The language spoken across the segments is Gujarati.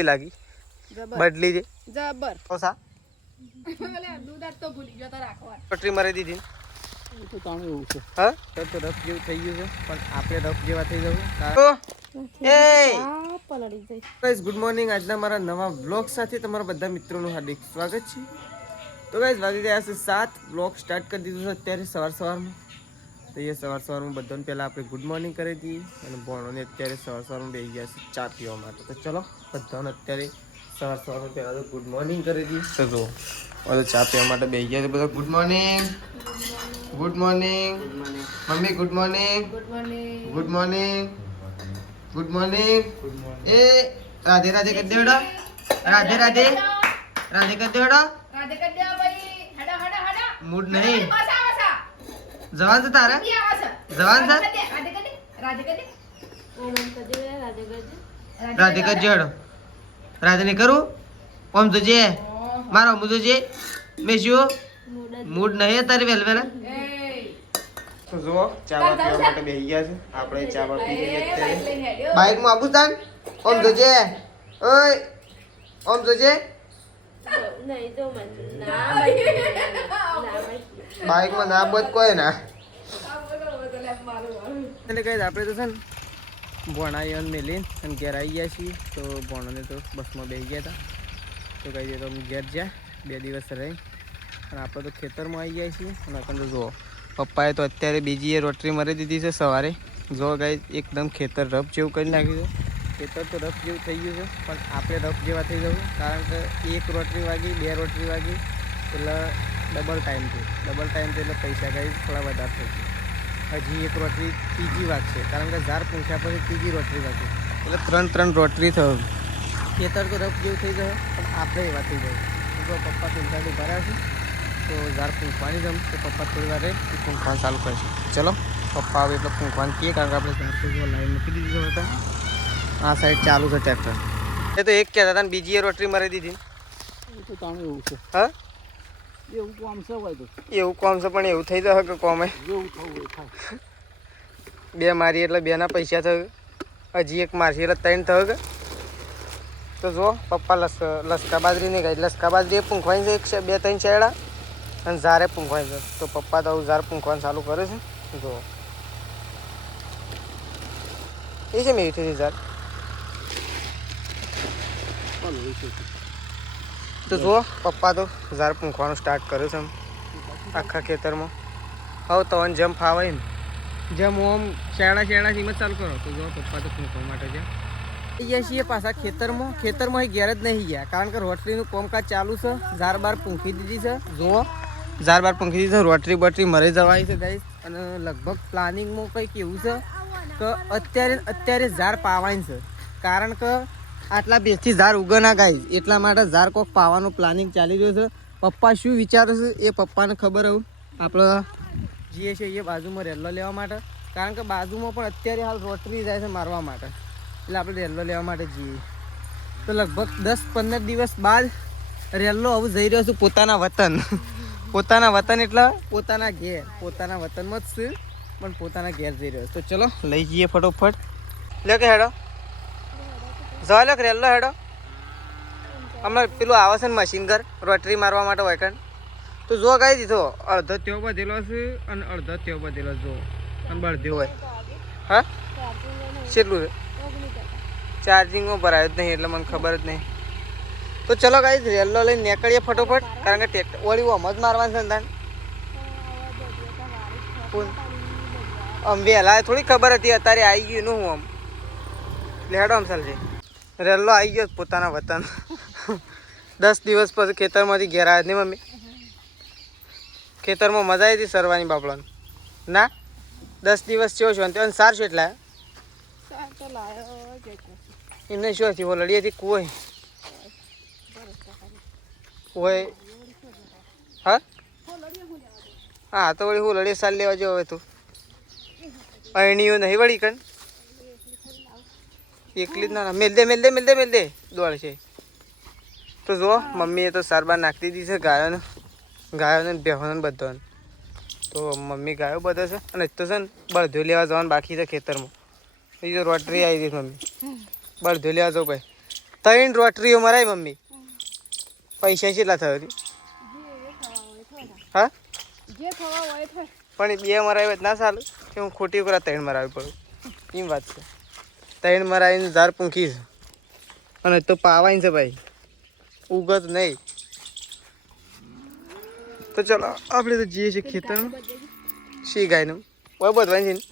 લાગી બદલી છે જબર ઓસા અલે દૂધ આજ તો ભૂલી ગયો તો રાખવા પટરી મારી દીધી તો તાણું એવું છે હા તો રફ જેવું થઈ ગયું છે પણ આપણે રફ જેવા થઈ જવું એ પલળી જઈ ગાઈસ ગુડ મોર્નિંગ આજના મારા નવા વ્લોગ સાથે તમારા બધા મિત્રોનું હાર્દિક સ્વાગત છે તો ગાઈસ વાગી ગયા છે 7 વ્લોગ સ્ટાર્ટ કરી દીધું છે અત્યારે સવારમાં તો એ સવારમાં બધાને પહેલાં આપણે ગુડ મોર્નિંગ કરી દઈએ અને ભણોને અત્યારે સવારમાં બેસી ગયા છે ચા પીવા માટે તો ચલો બધાને અત્યારે સવારમાં પહેલાં તો ગુડ મોર્નિંગ કરી દઈએ તો જો હવે ચા પીવા માટે બેસી ગયા છે બધા good morning good morning mummy good morning good morning good morning good morning એ રાધે રાધે કરી દેવડો રાધે રાધે રાધે કરી દેવડો રાધે કર દે ભાઈ હડા હડા હડા મૂડ નહીં વાસા વાસા જવાન છે તારે પિયા વાસા જવાન છે રાધે કર દે રાધે કર દે ઓમ કર દે રાધે કર દે રાધે કરી દેવડો રાધે ને કરું ઓમ તો જે મારો મુજો જે મેશું મૂડ નહીં તારે વેલવેલા એ તો જો ચા પીવા માટે બેસી ગયા છે આપણે ચા પી લઈએ અત્યારે લઈને હેડ્યો બાઈક માં આબુ તાન ઓમ તો જે ઓય ઓમ તો જે નહીં જો મન ના બાઈક માં ના બત કોઈ ના આ બોલો તો લે મારું એટલે કઈ આપણે તો છે ને ભણાઈ મેલીને અને ઘેર આવી ગયા છીએ તો ભણોને તો બસમાં બેસી ગયા હતા તો કહી દે તો અમે ઘેર જ્યાં 2 દિવસ રહી અને આપણે તો ખેતરમાં આવી ગયા છીએ અને આપણે તો જુઓ પપ્પાએ તો અત્યારે બીજી એ રોટરી મરી દીધી છે સવારે જો ગાઈ એકદમ ખેતર રફ જેવું કરી નાખ્યું છે ખેતર તો રફ જેવું થઈ ગયું છે પણ આપણે રફ જેવા થઈ જવું કારણ કે એક રોટરી વાગી 2 રોટરી વાગી એટલે ડબલ ટાઈમ એટલે પૈસા ગાઈ થોડા વધારે થઈ ગયા હજી એક રોટરી ત્રીજી વાગશે કારણ કે 1000 પૂછ્યા પછી ત્રીજી રોટરી વાગી એટલે 3 રોટરી થયું ખેતર તો રફ જેવું થઈ જશે પણ આપણે એવા થઈ જાય તો પપ્પા પિંચાડું ભર્યા છે તો 1000 પૂંખવાની જમ તો પપ્પા થોડી વાર પૂંખવાનું ચાલુ કરશે ચલો પપ્પા આવે એટલે પૂંખવાનું કહીએ કારણ કે આપણે 1000 લાઈન મૂકી દીધો હતા આ સાઈડ ચાલુ છે ટ્રેક્ટર એ તો એક કહેતા હતા ને બીજી એ રોટરી મારી દીધી તો તાણું એવું છે હા એવું કામ છે હોય તો એવું કોમ છે પણ એવું થઈ જશે કે કોમે જેવું થવું હોય થાય 2 મારી એટલે 2 ના પૈસા થયું હજી એક મારસી એટલે 3 થયું કે તો જો પપ્પા લસકા બાજરી નહીં ગાય લસકા બાજરી એ પૂંખવાની છે 2-3 ચેડા અને ઝારે પૂંખવાની છે તો પપ્પા તો ઝાર પૂંખવાનું ચાલુ કરે છે જો એ છે મેં થઈ ઝાર તો જુઓ પપ્પા તો ઝાર પૂંખવાનું સ્ટાર્ટ કર્યું છે આખા ખેતરમાં હવે તો જેમ ફાવે એમ જેમ ઓમ શેડા સીમ જ ચાલુ કરો તો જો પપ્પા તો પૂંખવા માટે છે ગયા છીએ પાછા ખેતરમાં ઘેર જ નહીં ગયા કારણ કે રોટરીનું કામકાજ ચાલુ છે ઝાર બાર પૂંખી દીધી છે જુઓ ઝાર બાર પૂંખી દીધી છે રોટરી બટરી મરી જવાય છે ગાઈસ અને લગભગ પ્લાનિંગમાં કંઈક એવું છે કે અત્યારે ઝાર પાવાની છે કારણ કે આટલા બેસથી ઝાર ઉગે ના ગાઈસ એટલા માટે ઝાર કોક પાવાનું પ્લાનિંગ ચાલી રહ્યો છે પપ્પા શું વિચારે છે એ પપ્પાને ખબર હોય આપણે જઈએ છીએ એ બાજુમાં રેલ્લો લેવા માટે કારણ કે બાજુમાં પણ અત્યારે હાલ રોટરી જાય છે મારવા માટે એટલે આપણે રેલ્લો લેવા માટે જઈએ તો લગભગ 10-15 દિવસ બાદ રેલ્લો હવે જઈ રહ્યો છું પોતાના વતન એટલે પોતાના ઘેર પોતાના વતનમાં જ છું પણ પોતાના ઘેર જઈ રહ્યો તો ચલો લઈ જઈએ ફટોફટ લે કે હેડો જવા લે રેલ્લો હેડો હમણાં પેલું આવે છે ને મશીન ઘર રોટરી મારવા માટે હોય કણ તો જો ગાઈ દીધો અડધો ત્યો બધેલો છે અને અડધો ત્યો બધેલો જો અને બળધ્યો હોય હા કેટલું ચાર્જિંગમાં ભરાય જ નહીં એટલે મને ખબર જ નહીં તો ચલો ગાઈસ રેલ્લો લઈને નીકળીએ ફટોફટ કારણ કે ટ્રેક્ટર વળી આમ જ મારવાનું છે ને આમ વહેલા થોડી ખબર હતી અત્યારે આવી ગયું એનું હું આમ લેડો આમ ચાલજે રેલ્લો આવી ગયો પોતાના વતન 10 દિવસ પછી ખેતરમાંથી ઘેર આવ્યા નહીં મમ્મી ખેતરમાં મજા આવી હતી સરવાની બાપડાને ના 10 દિવસ થયો છો અને સાર છે એટલા એમને શું હતી ઓલડી હતી કોઈ હા હા તો વળી હું લડી સાલ લેવા જો હવે તું અણીઓ નહીં વળી કન એકલી જ ના મેલ દે દોડ છે તો જો મમ્મીએ તો સારબાર નાખી દીધી છે ગાયોને બેહોને બધાને તો મમ્મી ગાયો બધે છે અને તો છે ને બળધ્યો લેવા જવાનું બાકી છે ખેતરમાં એ તો રોટરી આવી હતી મમ્મી બળધ્યો લેવા જાઉં ભાઈ ત્રણ રોટરીઓ મરાય મમ્મી. પૈસા કેટલા થયો હતી? હા જે થવા હોય થાય. પણ એ 2 મરાવી જ ના ચાલે કે હું ખોટી કરા 3 મરાવી પડું એમ વાત છે. 3 મરાવીને ઝાર પૂંખી છે અને તો પાવાય છે ભાઈ, ઉગત નહીં. તો ચલો આપણે તો જઈએ છીએ ખેતરમાં. શી ગાયનું કોઈ બધવાનું છે ને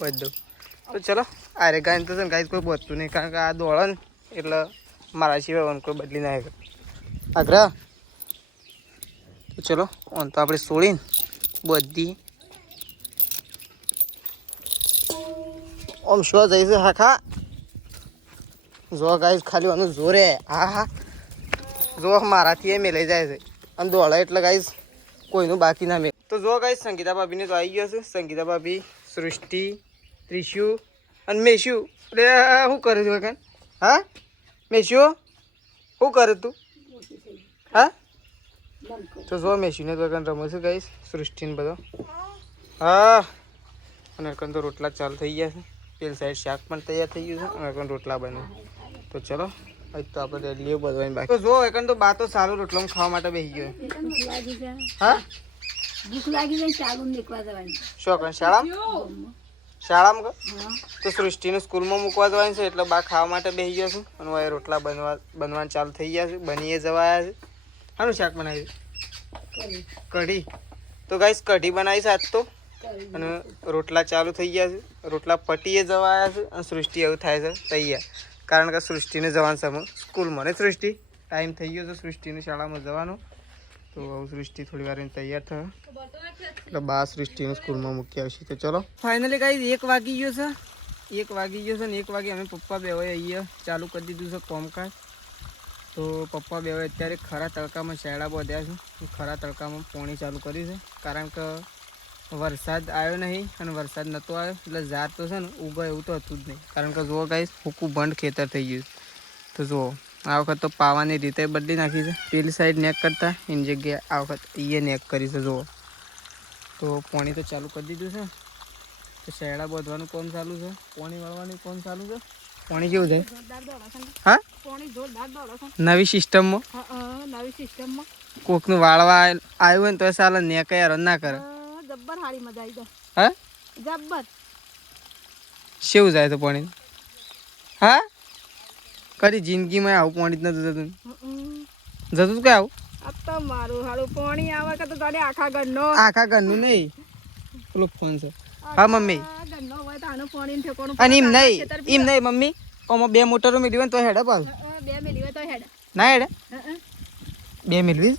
બધું. તો ચલો અરે ગાયને તો છે ને ગાય કોઈ બધતું નહીં, કારણ કે આ દોડે ને એટલે મારા સિવાય કોઈ બદલી ના આગ્રહ. તો ચલો ઓન તો આપણે છોડીને બધી આમ શું જઈશું. હા ખા જો ગાઈસ ખાલી આનું જોરે. હા હા જો મારાથી એ મેલાઈ જાય છે અને દોડે એટલે ગાઈસ કોઈનું બાકી ના મેળ. તો જો ગાઈસ સંગીતા ભાભીને તો આવી ગયો છે. સંગીતા ભાભી, સૃષ્ટિ, ત્રિશુ અને મેશુ. અરે શું કરે છે વગન? હા મેશુ શું કરે તું? હા તો જો મેશીને તો રમો છું ગાઈસ, સૃષ્ટિને બધો. હા અને તો રોટલા ચાલુ થઈ ગયા છે. પેલી સાઈડ શાક પણ તૈયાર થઈ ગયું છે અને રોટલા બને. તો ચલો હવે તો આપણે રેલીઓ બધવાની બાકી. તો જો એકન તો બા તો સારું રોટલો ખાવા માટે બેસી ગયો. હા ભૂખ લાગી જાય ચાલુ નીકળવા જવાની. શું કર શાળામાં તો સૃષ્ટિને સ્કૂલમાં મૂકવા જવાની છે એટલે બા ખાવા માટે બેસી ગયો છું અને હવે રોટલા બનવાનું ચાલુ થઈ ગયા છે. બનીએ જવાયા છે. શાનું શાક બનાવ્યું? કઢી. તો ગાઈસ કઢી બનાવી છે આજ તો અને રોટલા ચાલુ થઈ ગયા છે. રોટલા પટીએ જવાયા છે અને સૃષ્ટિ એવું થાય છે તૈયાર, કારણ કે સૃષ્ટિને જવાનું છે સ્કૂલમાં ને. સૃષ્ટિ ટાઈમ થઈ ગયો છે સૃષ્ટિને શાળામાં જવાનો. તો હવે સૃષ્ટિ થોડી વાર તૈયાર થયો એટલે બા સૃષ્ટિને સ્કૂલમાં મૂકી આવશે. તો ચલો ફાઇનલી ગાઈસ 1 વાગી ગયો છે. 1 વાગી ગયો છે ને 1 વાગે અમે પપ્પા બે હોય અહીંયા ચાલુ કરી દીધું છે કોમકાજ. તો પપ્પા બે હોય અત્યારે ખરા તડકામાં શેડા બાંધ્યા છે. ખરા તડકામાં પોણી ચાલુ કર્યું છે, કારણ કે વરસાદ આવ્યો નહીં અને વરસાદ નહોતો આવ્યો એટલે ઝાર તો છે ને ઉગા એવું તો હતું જ નહીં. કારણ કે જુઓ ગાઈસ ફૂકું બંધ ખેતર થઈ ગયું. તો જુઓ આ વખત તો પાવાની રીતે બદલી નાખી છે. પેલી સાઈડ નેક કરતા એની જગ્યાએ આ વખત અહીંયા નેક કરી છે. જુઓ તો પાણી તો ચાલુ કરી દીધું છે. તો શેડા બાંધવાનું કામ ચાલુ છે, પાણી વાળવાનું કામ ચાલુ છે. પાણી કેવું જાય? હા નવી સિસ્ટમમાં. નવી સિસ્ટમમાં કોકનું વાળવા આવ્યું હોય ને તો ચાલે, નેક યાર ના કરે. જબ્બર હારી મજા આવી જાય. હા જબ્બર કેવું જાય તો પાણી? હા કદી જિંદગીમાં આવું પાણી જ નતું જતું. જતું કઈ આવું? આ તો મારું હારું પાણી આવે કે તો તારે આખા ઘરનો. આખા ઘરનું નહીં, પેલો ફોન છે. હા મમ્મી ઘરનો હોય તો આનું પાણી ઠેકોણું. અને એમ નહીં મમ્મી, ઓમાં 2 મોટરો મેળવી હોય ને તો હેડે પાછું. 2 મિલી હોય તો હેડ ના હેડે 2 મેળવી.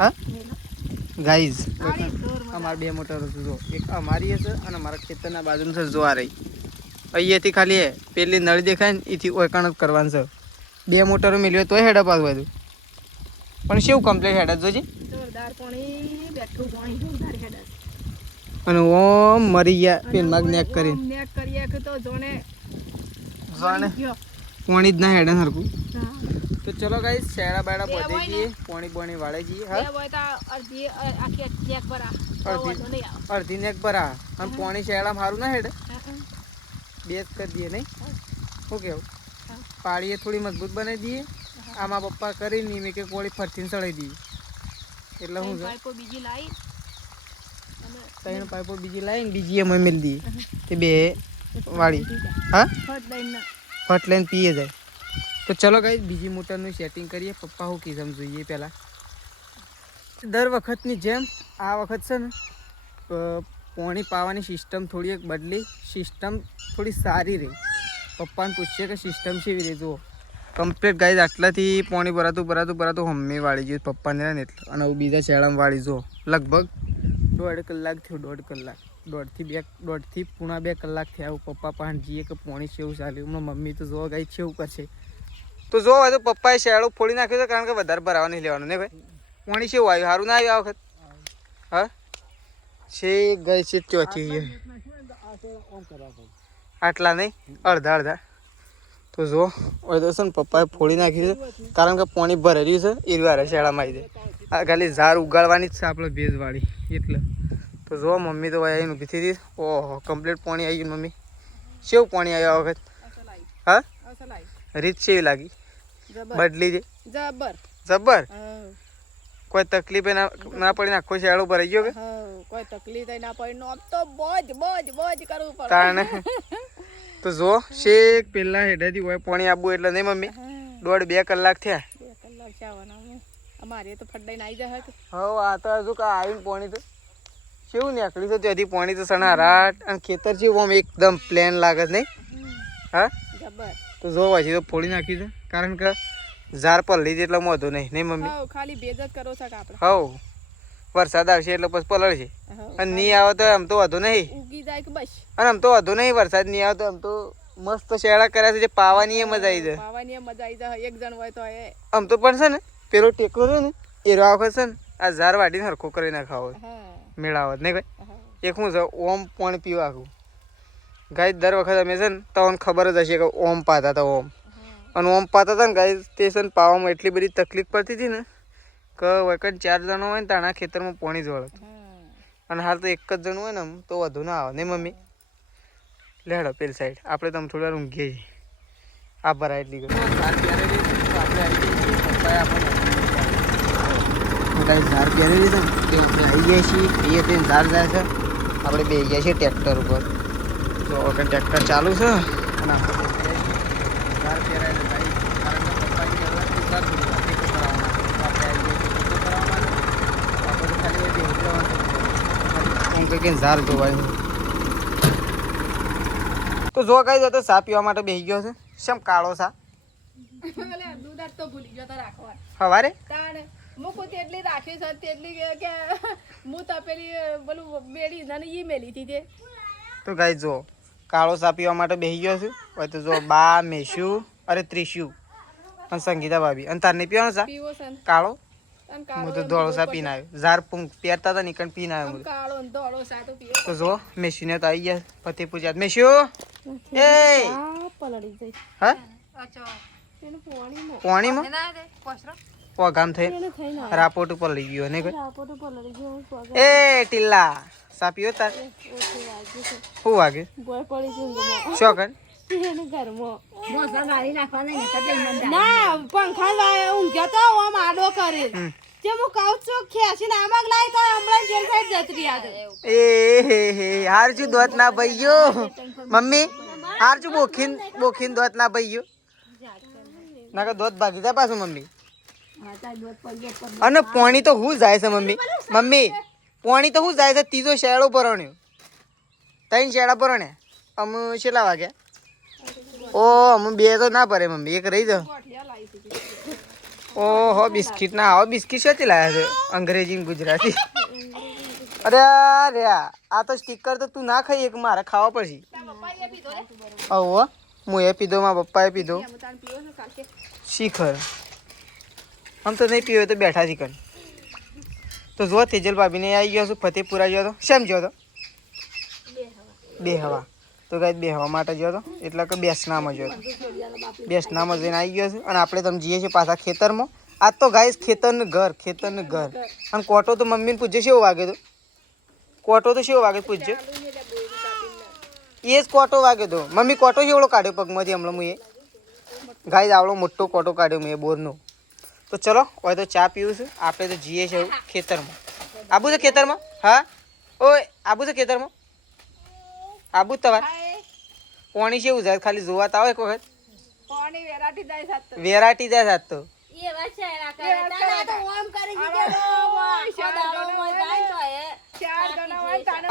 હા ગાઈઝ અમારે 2 મોટરો છે. જો એક અમારી હશે અને અમારા ખેતરના બાજુમાં છે. જો આ રહી અહીંયાથી ખાલી પેલી નળ દેખાય ને એથી ઓયકણ જ કરવાનું છે. 2 મોટરો મેળવી હોય તો હેડે પાછું બધું. પણ શું કમ્પ્લીટ હેડે જોજી. જોરદાર પાણી બેઠું પાણી જોરદાર હેડ. અને ઓમ મરી ગયા પેલમાં નેક કરીને. નેક કરીએ કે તો જોને પાણી જ ના હેડે સરખું. તો ચલો ગાઈસ શેડા બેડા બધે જઈએ, પાણી વાળે જઈએ. હા અડધી નેક ભરા અને પાણી શેડામાં સારું ના હેડે. 2 જ કરી દઈએ નહીં? શું કેવું? પાળીએ થોડી મજબૂત બનાવી દઈએ. આમાં પપ્પા કરીને મેં કે કોળી ફરતીને ચડાવી દઈએ એટલે શું છે 3 પાઇપો બીજી લાવીને બીજી એમાં મેળ દઈએ કે 2 વાળી. હા ફટ લઈને પીએ જાય. તો ચલો ગાઈસ બીજી મોટરનું સેટિંગ કરીએ. પપ્પા શું કીધું જોઈએ પહેલાં. દર વખતની જેમ આ વખત છે ને પાણી પાવાની સિસ્ટમ થોડી એક બદલી. સિસ્ટમ થોડી સારી રહી. પપ્પાને પૂછીએ કે સિસ્ટમ કેવી રહી. જુઓ કમ્પ્લીટ ગાઈસ આટલાથી પાણી ભરાતું હમ્મી વાળી ગયું પપ્પાને ને એટલે. અને બીજા શેડામાં વાળી જુઓ લગભગ 1.5 કલાક થયો. 1.5 કલાક 1.5થી પૂણા 2 કલાક થયા. આવું પપ્પા પાસે જઈએ કે પાણી કેવું ચાલ્યું. મમ્મી તો જો ગાઈ કેવું કરશે. તો જો હવે તો પપ્પાએ શેડો ફોડી નાખ્યો છે, કારણ કે વધારે ભરાવા નહીં લેવાનું ને ભાઈ. પાણી કેવું આવ્યું? સારું ના આવ્યું આ વખત? હા છે ગઈ છે ચોથી આટલા નહીં અડધા. તો જો હવે તો છે ને પપ્પાએ ફોડી નાખ્યું છે, કારણ કે પાણી ભરેલું છે એ વારે શેડામાં આવી જાય. આ ખાલી ઝાડ ઉગાડવાની જ છે આપણે ભેજવાળી એટલે. તો જો મમ્મી તો આવીને ઊભી થઈ હતી. ઓહો કમ્પ્લીટ પાણી આવી ગયું મમ્મી. કેવું પાણી આવ્યું આ વખત? હા રીત કેવી લાગી જબર બદલી છે જબર જબર હા કોઈ તકલીફ ના પડી ને આખો શેડો ભરાઈ ગયો કે હા કોઈ તકલીફ ના પડી નો આમ તો બોજ કરવું પડે તાણે તો જો શેક પેલા હેઠેથી હોય પાણી આપવું એટલે નહીં મમ્મી હા 1.5-2 કલાક થયા 2 કલાક ચાવવાના અમારે તો ફડાઈને આવી જાય કે હવે આ તો હજુ કા આવીને પાણી તો કેવું નીકળી તો ત્યાંથી પાણી તો સણા રાટ અને ખેતર જેવું આમ એકદમ પ્લેન લાગે છે નહીં હા જબર તો જો પછી તો ફોડી નાખી છે કારણ કે ઝાર પલળી જાય એટલે મોઢું નહીં મમ્મી હા ખાલી ભેજ જ કરો છો કે આપણે હવ વરસાદ આવશે એટલે પછી પલળશે હા અને નહીં આવે તો આમ તો વધુ નહીં ઉગી જાય કે બસ અને આમ તો વધુ નહીં વરસાદ નહીં આવે તો આમ તો મસ્ત શેડા કર્યા છે જે પાવાની એ મજા આવી જાય પાવાની મજા આવી જાય એક જણ હોય તો એ આમ તો પણ છે ને પેલો ટેકો છે ને એ વખત છે ને આ ઝાર વાટીને હરખો કરી નાખાવો હા મેળાવત નહીં ભાઈ હા એક શું છે ઓમ પાણી પીવા આખું ગાય દર વખત અમે છે ને તમને ખબર જ હશે કે ઓમ પાતા હતા ઓમ અને ઓમ પાતા હતા ને ગાય તે છે ને પાવામાં એટલી બધી તકલીફ પડતી હતી ને કે વખત 4 જણો હોય ને તાણા ખેતરમાં પાણી જ વળત અને હાલ તો એક જ જણ હોય ને આમ તો વધુ ના આવે નહીં મમ્મી લેડો પેલી સાઈડ આપણે તમે થોડા ઊંઘીએ છીએ આ ભરાય એટલી ઝાર પહેરેલી છે ને તે આપણે આવી જાય છીએ એ તે ઝાર જાય છે આપણે બે ગયા છીએ ટ્રેક્ટર ઉપર તો વખત ટ્રેક્ટર ચાલુ છે અને આપણે ઝાર પહેરાય ભાઈ કારણ કે પપ્પાની જરૂરત ઝાર આપણે ખાલી કંઈ ઝાર જોવાય તો જો કઈ તો સા પીવા માટે બેસી ગયો છે શેમ કાળો સા દૂધ જ તો ભૂલી ગયો તો રાખવા સવારે તાણે મૂકું તેટલી રાખી છે તેટલી કે હું તપેલી બોલું બેડી ને ઈ મેલી હતી તે તો ગાઈ જો કાળો સા પીવા માટે બેસી ગયો છું હોય તો જો બા મેશુ અરે ત્રિશુ અને સંગીતા ભાભી અને તાર નહીં પીવાનો સા પીવો છે ને કાળો અને હું કાળો તો ધોળો સા પીને આવ્યો ઝાર પૂંગ પહેરતા હતા નીકળ પીને આવ્યો આમ બધું કાળો ને ધોળો સાતો પીવો તો જો મેશીને તો આવી ગયા પતિ પૂજા મેશુ એ પલળી જાય હા એને પોણીમાં પાણીમાં પોગામ થઈ એને થઈને રાપોટ ઉપર લઈ ગયો ને કોઈ રાપોટ પલળી ગયો પગ એ ટીલ્લા સા પીવો તાર ઓછું વાગ્યું છે શું વાગે ગોળ પડી છે ઊંઘમાં શું કર એને ઘરમાં ના પંખા લાય ઊંઘ્યા તો આમ આડો કરે જે હું કહું છું ખેંચીને આમાં લાય તો હમણાં જેલ સાઈડ જતરી આવે એ હે હારજુ દોત ના ભઈયો મમ્મી હારજુ બોખીન દોત ના ભઈયો નાકા દોત ભાગી જાય પાછું મમ્મી અને પોણી તો હું જાય છે મમ્મી પોણી તો હું જાય છે ત્રીજો શેડો ભરણ્યો 3 શેડા ભરણ્યા અમે કેટલા વાગ્યા ઓ અમે 2 તો ના ભરે મમ્મી એક રહી જાવ ઓહો બિસ્કિટ ના આવો બિસ્કિટ શેથી લાયા છે અંગ્રેજી ને ગુજરાતી અરે અરે આ તો સ્ટીકર તો તું ના ખાઈ એક મારે ખાવા પડશે ઓહો હું એ પીધો મારા પપ્પાએ પીધો શીખર આમ તો નહીં પીવો તો બેઠા શીખર તો જો તેજલ ભાભીને આવી ગયો છું ફતેપુરા ગયો તો શેમ ગયો તો બે હવા તો કાંઈ બે હવા માટે ગયો તો એટલે કે બેસનામાં ગયો તો બેસનામાં જઈને આવી ગયો છે અને આપણે તમે જઈએ છીએ પાછા ખેતરમાં આજ તો ગાઈસ ખેતરનું ઘર અને કોટો તો મમ્મીને પૂછે છે એવું વાગે તો કોટો તો શેવો વાગે પૂછજો એ જ કોટો વાગે તો મમ્મી કોટો શેવડો કાઢ્યો પગમાંથી હમણાં હું એ ગાઈસ આવડો મોટો કોટો કાઢ્યો મેં બોરનો તો ચલો હવે તો ચા પીવું છું આપણે તો જઈએ છીએ ખેતરમાં આબુ છે ખેતરમાં હા ઓય આબુ છે ખેતરમાં આબુ તમાર પાણી છે એવું જાય ખાલી જોવા તો આવે એક વખત પાણી વેરાટી જાય સાત વેરાટી જાય સાત તો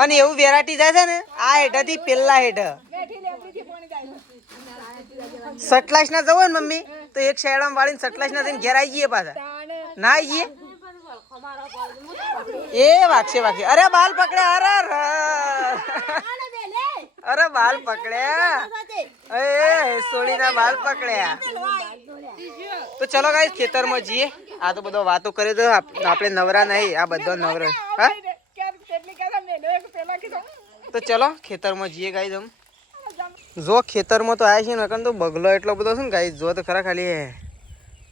અને એવું વેરાટી જાય છે ને આ હેઠાથી પેલા હેઠ સટલાશ ના જવો ને મમ્મી તો એક શેડામાં વાળીને સટલાશ ના થઈને ઘેર આવી જઈએ પાછા ના આવી જઈએ એ વાગશે અરે બાલ પકડ્યા અરે બાલ પકડ્યા એ સોળીના બાલ પકડ્યા તો ચલો ગાઈસ ખેતરમાં જઈએ આ તો બધો વાતો કરે તો આપણે નવરા નહીં આ બધો નવરો હા તો ચલો ખેતરમાં જઈએ ગાઈસ हम જો ખેતરમાં તો આવ્યા છે ને તો બગલો એટલો બધો છે ને ગાઈસ જો તો ખરા ખાલી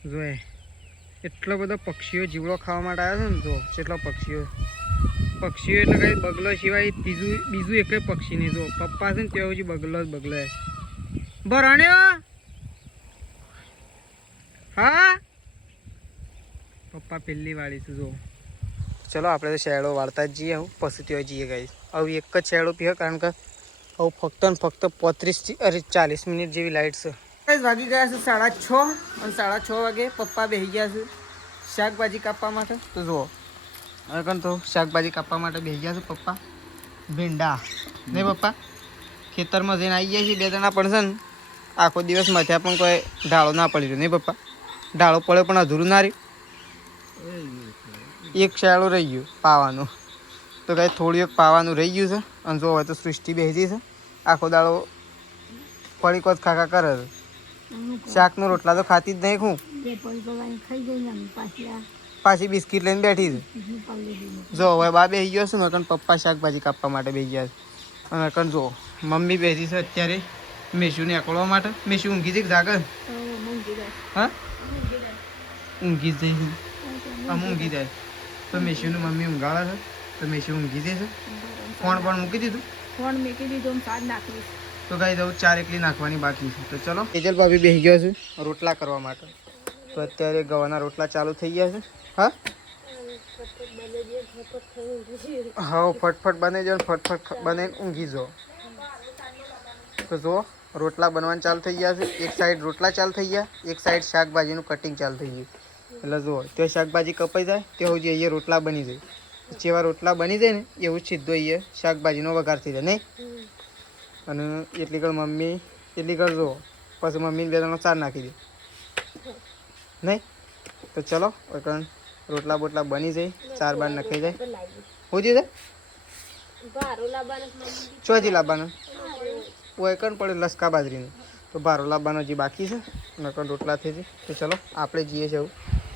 જો એટલો બધો પક્ષીઓ જીવડો ખાવા માટે આવ્યો છે ને જો કેટલો પક્ષીઓ એટલે કઈ બગલો સિવાય બીજું એક પક્ષી નહીં જો પપ્પા છે ને ત્યાં બગલો જ બગલો ભરણ્યો હા પપ્પા પહેલી વાળી છે જો. ચલો આપણે તો શેડો વાળતા જ જઈએ. હું પછી ત્યાં જઈએ ગાઈસ. હવે એક જ શેડો પીએ કારણ કે હવે ફક્ત ને ફક્ત 40 મિનિટ જેવી લાઈટ છે. ગાઈસ વાગી ગયા છે 6:30 અને 6:30 વાગે પપ્પા બેસી ગયા છે શાકભાજી કાપવા માટે. તો જુઓ હવે તો શાકભાજી કાપવા માટે બેસી ગયા છે પપ્પા. ભીંડા નહીં પપ્પા ખેતરમાં જઈને આવી ગયા છીએ 2 જણા પણ છે ને આખો દિવસ માથે પણ કોઈ ઢાળો ના પડી રહ્યો નહીં પપ્પા. ઢાળો પડે પણ અધૂરું ના રહ્યું. એક શેડો રહી ગયો પાવાનું. તો કાંઈ થોડી એક પાવાનું રહી ગયું છે. અને જો હોય તો સૃષ્ટિ બેસી છે આખો દાડો પડીકો જ ખાખા કરે છે. શાકનો રોટલા તો ખાતી જ નહીં. હું પાછી બિસ્કીટ લઈને બેઠી છે. જો હવે બા બેસી ગયો છે ને કણ પપ્પા શાકભાજી કાપવા માટે બેસી ગયા છે. અને કણ જો મમ્મી બેસી છે અત્યારે મેશુને અકળવા માટે. મેશુ ઊંઘી છે કે જાગે? હા ઊંઘી જ જઈ. આમ ઊંઘી જાય તો મેશુની મમ્મી ઊંઘાડે છે. તો મેશુ ઊંઘી જાય છે. ફોન પણ મૂકી દીધું. ફોન મૂકી દીધો સાદ નાખીશ. તો ગાઈ દઉં 4 એકલી નાખવાની બાકી છે. તો ચલો તેજલ ભાભી બેસી ગયો છે રોટલા કરવા માટે. તો અત્યારે ગવાના રોટલા ચાલુ થઈ ગયા છે. હા હા ફટફટ બને જાઓ ફટફટ બને ઊંઘી જાઓ. તો જુઓ રોટલા બનવાનું ચાલુ થઈ ગયા છે. એક સાઈડ રોટલા ચાલુ થઈ ગયા, એક સાઈડ શાકભાજીનું કટિંગ ચાલુ થઈ ગયું. એટલે જુઓ તે શાકભાજી કપાઈ જાય તે સુધી અહીંયા રોટલા બની જાય. જેવા રોટલા બની જાય ને એવું જ સીધો અહીંયા શાકભાજીનો વઘાર થઈ જાય નહીં. અને એટલી કળ મમ્મી એટલી કળ જુઓ પછી મમ્મીને 2 જણનો ચાર નાખી દે નહીં. તો ચલો કારણ રોટલા બોટલા બની જાય 4 બાર નખાઈ જાય. હોજી જાય ચોથી લાવવાનું હોય કણ પડે લસકા બાજરીનું. તો ભારો લાવવાનો જે બાકી છે નકર રોટલા થઈ જાય. તો ચલો આપણે જઈએ છીએ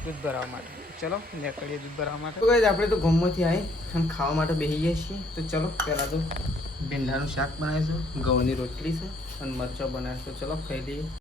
દૂધ ભરાવવા માટે. ચલો નીકળીએ દૂધ ભરાવવા માટે. તો ગાઈસ આપણે તો ગમમાંથી આવી અને ખાવા માટે બેસી ગયા છીએ. તો ચલો પહેલાં તો ભીંડાનું શાક બનાવીશું, ઘઉંની રોટલી છે અને મરચાં બનાવીશું. ચલો ખાઈ લઈએ.